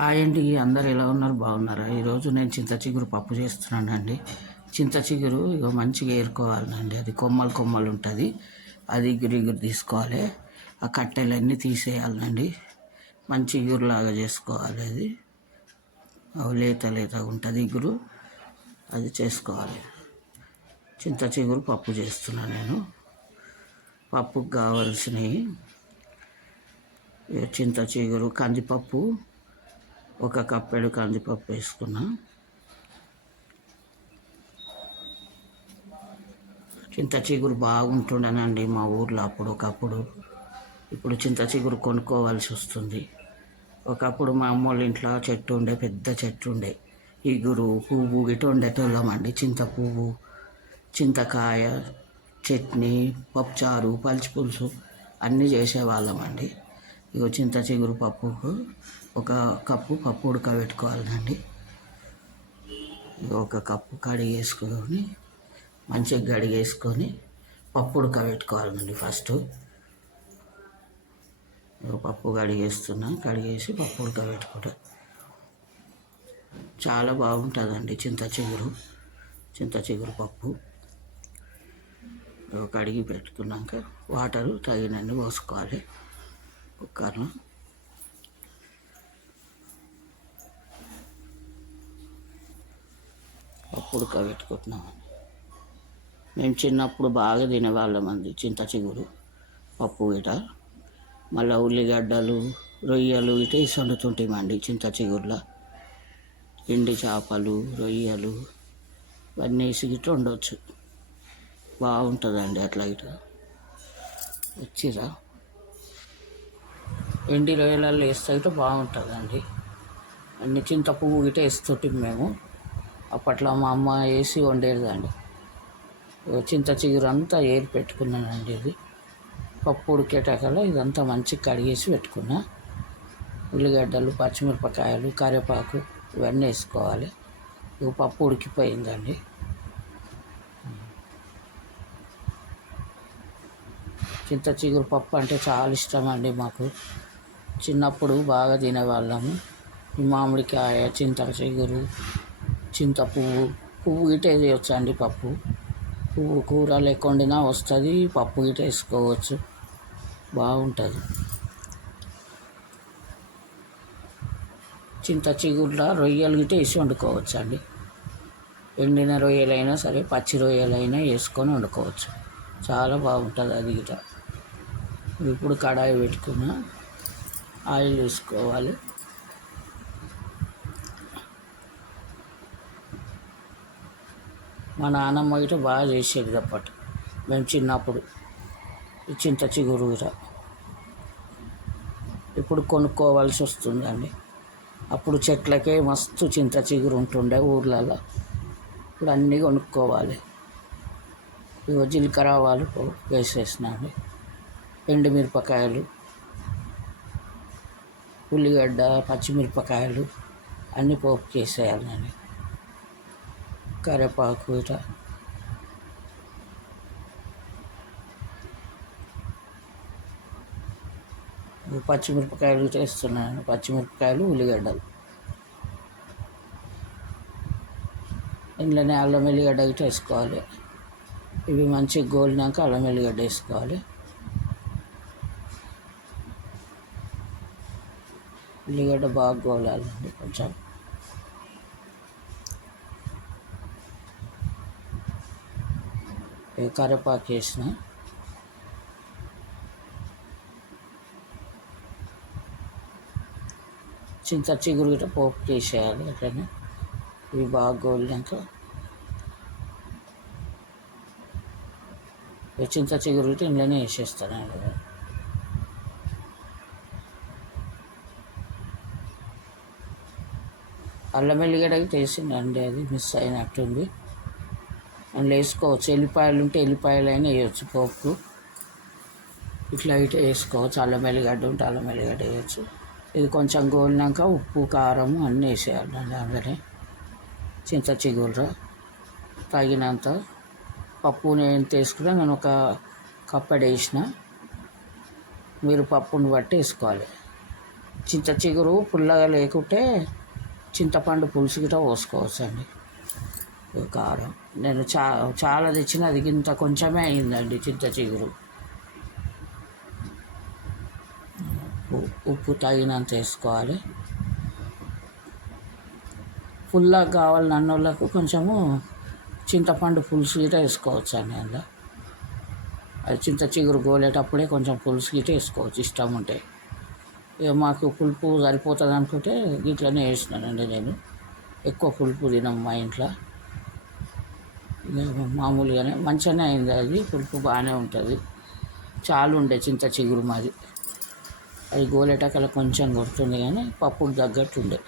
Hi అందరు ఎలా ఉన్నారు? బాగున్నారా? ఈరోజు నేను చింత చిగురు పప్పు చేస్తున్నానండి. చింత చిగురు ఇక మంచిగా ఏరుకోవాలండి. అది కొమ్మలు కొమ్మలు ఉంటుంది. అది ఇగురు తీసుకోవాలి. ఆ కట్టెలన్నీ తీసేయాలండి. మంచి ఇగురులాగా చేసుకోవాలి అది. అవి లేత లేత ఉంటుంది ఇగురు. అది చేసుకోవాలి. చింత చిగురు పప్పు చేస్తున్నాను నేను. పప్పుకు కావలసినవి. చింత చిగురు కందిపప్పు ఒక కప్పెడు కందిపప్పు వేసుకున్నా. చింత చిగురు బాగుంటుండనండి మా ఊర్లో అప్పుడు ఒకప్పుడు. ఇప్పుడు చింత చిగురు కొనుక్కోవాల్సి వస్తుంది. ఒకప్పుడు మా అమ్మ వాళ్ళ ఇంట్లో చెట్టు ఉండే పెద్ద చెట్టు ఉండే. ఇగురు పువ్వు ఇటు ఉండేటోళ్ళమండి చింత పువ్వు చింతకాయ చట్నీ పప్పుచారు పలుచు పులుసు అన్నీ చేసేవాళ్ళమండి. ఇగో చింత చిగురు పప్పుకు ఒక కప్పు పప్పు ఉడకబెట్టుకోవాలండి. ఒక కప్పు కడిగేసుకొని మంచిగా కడిగేసుకొని పప్పు ఉడకబెట్టుకోవాలండి ఫస్ట్. పప్పు కడిగేస్తున్నా కడిగేసి పప్పు ఉడకబెట్టుకుంటా. చాలా బాగుంటుందండి చింత చిగురు చింత చిగురు పప్పు. ఇగో కడిగి పెట్టుకున్నాక వాటరు తగినన్ని పోసుకోవాలి. కుక్కర్లో అప్పుడు ఉడకబెట్టుకుంటున్నాం మేము చిన్నప్పుడు బాగా తినేవాళ్ళం అండి చింత చిగురు పప్పు ఇట మళ్ళీ ఉల్లిగడ్డలు రొయ్యలు ఇట వేసి వండుతుంటామండి చింత చిగురులో. ఎండి చేపలు రొయ్యలు ఇవన్నీ వేసి గిట్ట వండవచ్చు బాగుంటుందండి అట్లా ఇట వచ్చిరా ఎండి రొయ్యలలో వేస్తే అయితే బాగుంటుందండి. అన్ని చింత పువ్వు గిట్ట వేస్తుంటాం మేము. అప్పట్లో మా అమ్మ వేసి వండేదండి. ఇగో చింత చిగురు అంతా ఏరి పెట్టుకున్నానండి ఇది. పప్పు ఉడికేటాకలో ఇదంతా మంచిగా కడిగేసి పెట్టుకున్నా. ఉల్లిగడ్డలు పచ్చిమిరపకాయలు కరివేపాకు ఇవన్నీ వేసుకోవాలి. ఇక పప్పు ఉడికిపోయిందండి. చింత చిగురు పప్పు అంటే చాలా ఇష్టం అండి మాకు. చిన్నప్పుడు బాగా తినేవాళ్ళము ఈ మామిడికాయ చింత చిగురు చింత పువ్వు పువ్వు గిట్ట వేయచ్చు అండి పప్పు. పువ్వు కూర లేకుండా వస్తుంది పప్పు గిట్ట వేసుకోవచ్చు. బాగుంటుంది. చింత చిగుర్ల రొయ్యలు గిట్ట వేసి వండుకోవచ్చు అండి ఎండిన రొయ్యలైనా సరే పచ్చి రొయ్యలైనా వేసుకొని వండుకోవచ్చు. చాలా బాగుంటుంది అది గిట. ఇప్పుడు కడాయి పెట్టుకున్న ఆయిల్ వేసుకోవాలి. మా నాన్నమ్మ గిట బాగా చేసేది అప్పటి మేము చిన్నప్పుడు. ఈ చింత చిగురు గిట ఇప్పుడు కొనుక్కోవాల్సి వస్తుందండి. అప్పుడు చెట్లకే మస్తు చింత చిగురు ఉంటుండే ఊర్లలో. ఇప్పుడు అన్నీ కొనుక్కోవాలి. ఇగో జీలకర్ర ఆవాలు వేసేసినాను ఎండుమిరపకాయలు. ఉల్లిగడ్డ పచ్చిమిరపకాయలు అన్నీ పోపు వేసేయాలండి కరివేపాకు ఇట పచ్చిమిరపకాయలు చేస్తున్నాను. వేస్తున్నాను పచ్చిమిరపకాయలు ఉల్లిగడ్డలు. ఇంట్లోనే అల్లం వెల్లిగడ్డ వేసుకోవాలి. ఇవి మంచిగా గోలినాక అల్లం వెల్లిగడ్డ వేసుకోవాలి. ఉల్లిగడ్డ బాగా గోలాలండి కొంచెం. ఇక కరివేపాకు వేసిన. చింత చిగురు గిట్ట పోపు తీసేయాలి అట్లనే. ఇవి బాగా గోలినాక. చింత చిగురు గిట్ట ఇంట్లోనే వేసేస్తానండి అల్లం వెల్లిగడ్డకి వేసిందండి అది మిస్ అయినట్టుంది. అందులో వేసుకోవచ్చు. ఎల్లిపాయలు ఉంటే ఎల్లిపాయలు అయినా వేయచ్చు పోపు. ఇట్లా ఇట్లా వేసుకోవచ్చు. అల్లం వెల్లిగడ్డ ఉంటే అల్లం వెల్లిగడ్డ వేయచ్చు. ఇది కొంచెం గోలినాక ఉప్పు కారం అన్నీ వేసేయాలి అందులో చింత చిగురు తగినంత. పప్పు నేను తీసుకున్నా నేను ఒక కప్పడి వేసిన. మీరు పప్పుని బట్టి వేసుకోవాలి. చింత చిగురు పుల్లగా లేకుంటే చింతపండు పులుసు గిట్ట పోసుకోవచ్చు అండి కారం. నేను చా చాలా తెచ్చిన అది ఇంత కొంచెమే అయిందండి చింత చిగురు. ఉప్పు తగినంత వేసుకోవాలి. పుల్లగా కావాలి నన్నోళ్ళకు కొంచెము చింతపండు పులుసు గిట వేసుకోవచ్చు అండి అందులో. అది చింత చిగురు గోలేటప్పుడే కొంచెం పులుసు గిట వేసుకోవచ్చు ఇష్టం ఉంటే. మాకు పులుపు సరిపోతుంది అనుకుంటే ఇట్లనే వేసినానండి నేను. ఎక్కువ పులుపు తినం మా ఇంట్లో. మామూలుగానే మంచిగానే అయింది అది పులుపు బాగానే ఉంటుంది. చాలు ఉండే చింత చిగురు మాది. అది గోలెటకల కొంచెం కొడుతుంది కానీ పప్పుకు తగ్గట్టు ఉండే.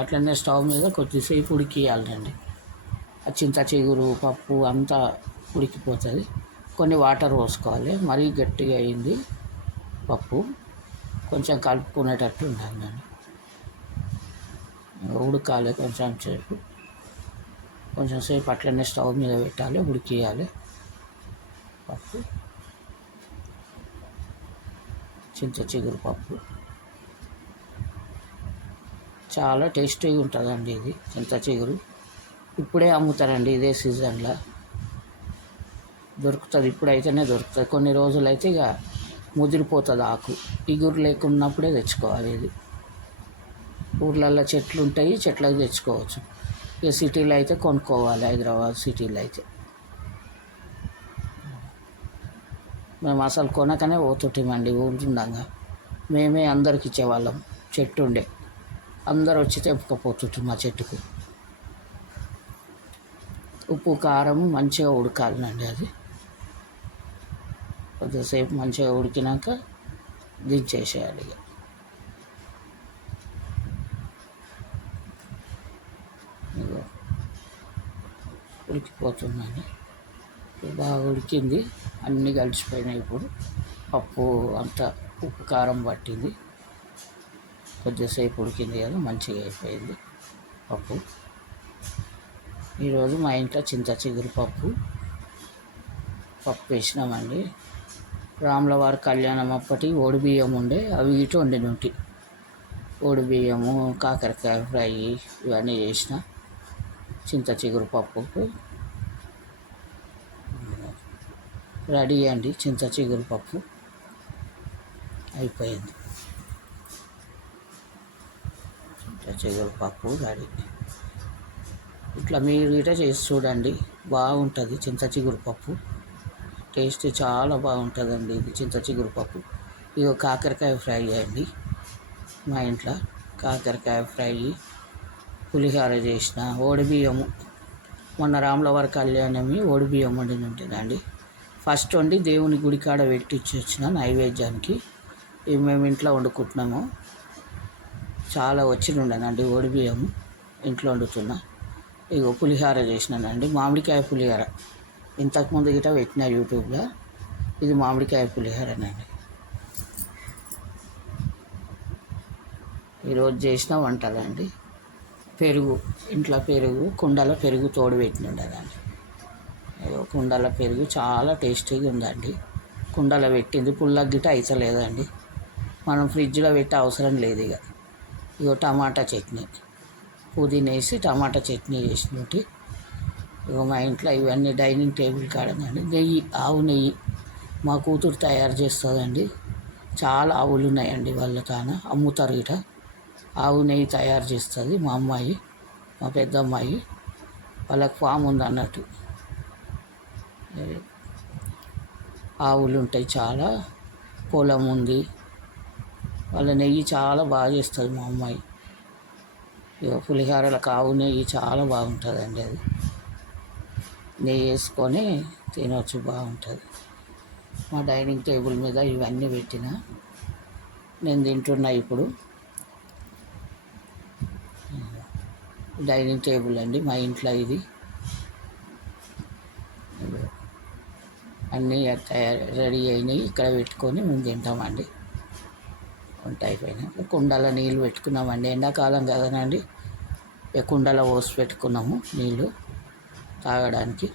అట్లనే స్టవ్ మీద కొద్దిసేపు ఉడికియాలండి. ఆ చింత చిగురు పప్పు అంతా ఉడికిపోతుంది. కొన్ని వాటర్ పోసుకోవాలి. మరీ గట్టిగా అయింది పప్పు. కొంచెం కలుపుకునేటట్టు ఉండాలి ఉడకాలి కొంచెం సేపు. కొంచెం సేపు అట్లనే స్టవ్ మీద పెట్టాలి ఉడికియాలి పప్పు. చింత చిగురు పప్పు. చాలా టేస్టీగా ఉంటుందండి ఇది చింత చిగురు. ఇప్పుడే అమ్ముతారండి ఇదే సీజన్లో. దొరుకుతుంది. ఇప్పుడైతేనే దొరుకుతుంది. కొన్ని రోజులు అయితే ఇక ముదిరిపోతుంది ఆకు. ఇగురు లేకున్నప్పుడే తెచ్చుకోవాలి ఇది. ఊర్లల్లో చెట్లు ఉంటాయి చెట్లకు తెచ్చుకోవచ్చు. ఇక సిటీలో అయితే కొనుక్కోవాలి హైదరాబాద్ సిటీలో అయితే మేము అసలు కొనకనే పోతుంటామండి ఊరుండగా మేమే అందరికి ఇచ్చేవాళ్ళం చెట్టు ఉండే అందరు వచ్చి తెంపుకపోతుంటాం మా చెట్టుకు. ఉప్పు కారం మంచిగా ఉడకాలండి అది. కొద్దిసేపు మంచిగా ఉడికినాక దించేసేయాలి ఇక. ఇదిగో ఉడికిపోతుందండి. బాగా ఉడికింది. అన్నీ కలిసిపోయినాయి ఇప్పుడు. పప్పు అంతా ఉప్పు కారం పట్టింది. కొద్దిసేపు ఉడికింది కదా మంచిగా అయిపోయింది పప్పు. ఈరోజు మా ఇంట్లో చింత చిగురు పప్పు. పప్పు వేసినామండి. రాముల వారి కళ్యాణం అప్పటి ఓడి బియ్యం ఉండే అవి ఇటు వండినటి. ఓడి బియ్యము కాకరకాయ ఫ్రై ఇవన్నీ చేసిన. చింత చిగురు పప్పుకు రెడీ అండి చింత చిగురు పప్పు. అయిపోయింది. చింత చిగురు పప్పు రెడీ. ఇట్లా మీరు ఇట చేసి చూడండి. బాగుంటుంది చింత చిగురు పప్పు. టేస్ట్ చాలా బాగుంటుందండి ఇది చింత చిగురు పప్పు ఇది కాకరకాయ ఫ్రై అండి. మా ఇంట్లో కాకరకాయ ఫ్రై పులిహోర చేసిన ఓడిబియ్యము. మొన్న రాములవారి కళ్యాణమి ఓడిబియ్యం వండిన ఉంటుందండి ఫస్ట్ వండి దేవుని గుడి కాడ పెట్టించి వచ్చిన నైవేద్యానికి ఇవి మేము ఇంట్లో వండుకుంటున్నాము. చాలా వచ్చినుండనండి ఓడిబియ్యము. ఇంట్లో వండుతున్నా. ఇగో పులిహోర చేసినానండి. మామిడికాయ పులిహోర. ఇంతకుముందు గిట పెట్టిన యూట్యూబ్లో. ఇది మామిడికాయ పులిహోరనండి ఈరోజు చేసిన వంటలండి. పెరుగు ఇంట్లో పెరుగు కుండల పెరుగు తోడు పెట్టినుండదండి ఏదో కుండల పెరుగు చాలా టేస్టీగా ఉందండి. కుండలో పెట్టింది పుల్లకి గిట మనం ఫ్రిడ్జ్లో పెట్టే అవసరం లేదు ఇక. ఇగో టమాటా చట్నీ. పుదీనా వేసి టమాటా చట్నీ చేసినట్టు. ఇక మా ఇంట్లో ఇవన్నీ డైనింగ్ టేబుల్ కాడనండి నెయ్యి ఆవు నెయ్యి మా కూతురు తయారు చేస్తుందండి. చాలా ఆవులు ఉన్నాయండి వాళ్ళ తాన అమ్ముతారు ఇట ఆవు నెయ్యి తయారు చేస్తుంది మా అమ్మాయి మా పెద్ద అమ్మాయి వాళ్ళకి ఫామ్ ఉంది అన్నట్టు. ఆవులు ఉంటాయి చాలా పొలం ఉంది. వాళ్ళ నెయ్యి చాలా బాగా చేస్తుంది మా అమ్మాయి. ఇక పులిహోరలకు ఆవు నెయ్యి చాలా బాగుంటుందండి అది. నెయ్యి వేసుకొని తినవచ్చు బాగుంటుంది. మా డైనింగ్ టేబుల్ మీద ఇవన్నీ పెట్టిన. నేను తింటున్నా ఇప్పుడు. డైనింగ్ టేబుల్ అండి మా ఇంట్లో ఇది. అన్నీ తయారు రెడీ అయినాయి. ఇక్కడ పెట్టుకొని మేము తింటామండి. వంట అయిపోయినాక కుండలో నీళ్ళు పెట్టుకున్నామండి. ఎండాకాలం కదనండి. కుండలో పోసి పెట్టుకున్నాము నీళ్ళు. తాగడానికి.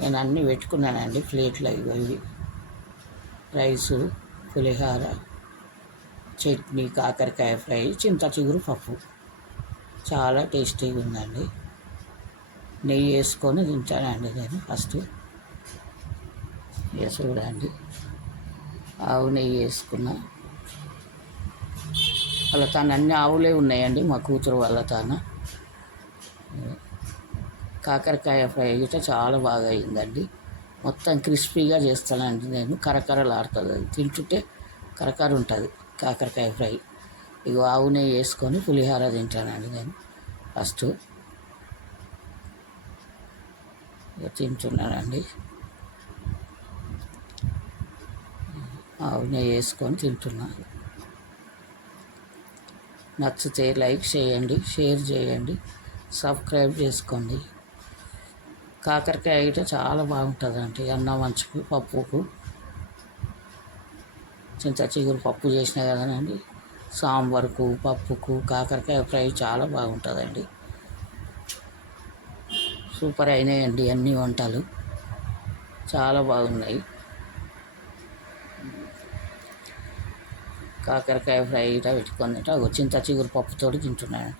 నేను అన్నీ పెట్టుకున్నానండి ప్లేట్లు ఇవి రైసు పులిహార చట్నీ కాకరకాయ ఫ్రై చింత చిగురు పప్పు. చాలా టేస్టీగా ఉందండి. నెయ్యి వేసుకొని తింటానండి నేను ఫస్ట్. ఇక చూడండి ఆవు నెయ్యి వేసుకున్నా. వాళ్ళ తాను అన్ని ఆవులే ఉన్నాయండి మా కూతురు వాళ్ళ తాను. కాకరకాయ ఫ్రై అయితే చాలా బాగా అయిందండి. మొత్తం క్రిస్పీగా చేస్తానండి నేను కరకరలాడుతుంది. అది తింటుంటే కరకర ఉంటుంది కాకరకాయ ఫ్రై. ఇగో ఆవు నెయ్యి వేసుకొని పులిహార తింటానండి నేను ఫస్ట్. తింటున్నానండి. ఆవు నెయ్యి వేసుకొని తింటున్నాను. నచ్చితే లైక్ చేయండి షేర్ చేయండి సబ్స్క్రైబ్ చేసుకోండి. కాకరకాయ అయితే చాలా బాగుంటుందండి అన్నం మంచుకు పప్పుకు. చింత చిగురు పప్పు చేసిన కదనండి సాంబార్కు పప్పుకు కాకరకాయ ఫ్రై చాలా బాగుంటుందండి. సూపర్ అయినాయండి అన్ని వంటలు. చాలా బాగున్నాయి. కాకరకాయ ఫ్రై ఇట్లా పెట్టుకొని తింటా. అగో చింత చిగురు తింటున్నాను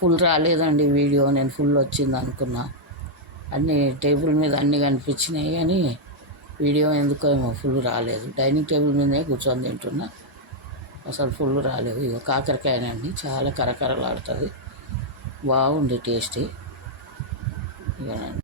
ఫుల్ రాలేదండి వీడియో. నేను ఫుల్ వచ్చింది అనుకున్నా. అన్ని టేబుల్ మీద అన్నీ కనిపించినాయి కానీ వీడియో ఎందుకో ఏమో ఫుల్ రాలేదు. డైనింగ్ టేబుల్ మీదే కూర్చొని తింటున్నా. అసలు ఫుల్ రాలేదు. ఇక కాకరకాయనండి చాలా కరకరలాడుతుంది. బాగుంది టేస్టీ. ఇక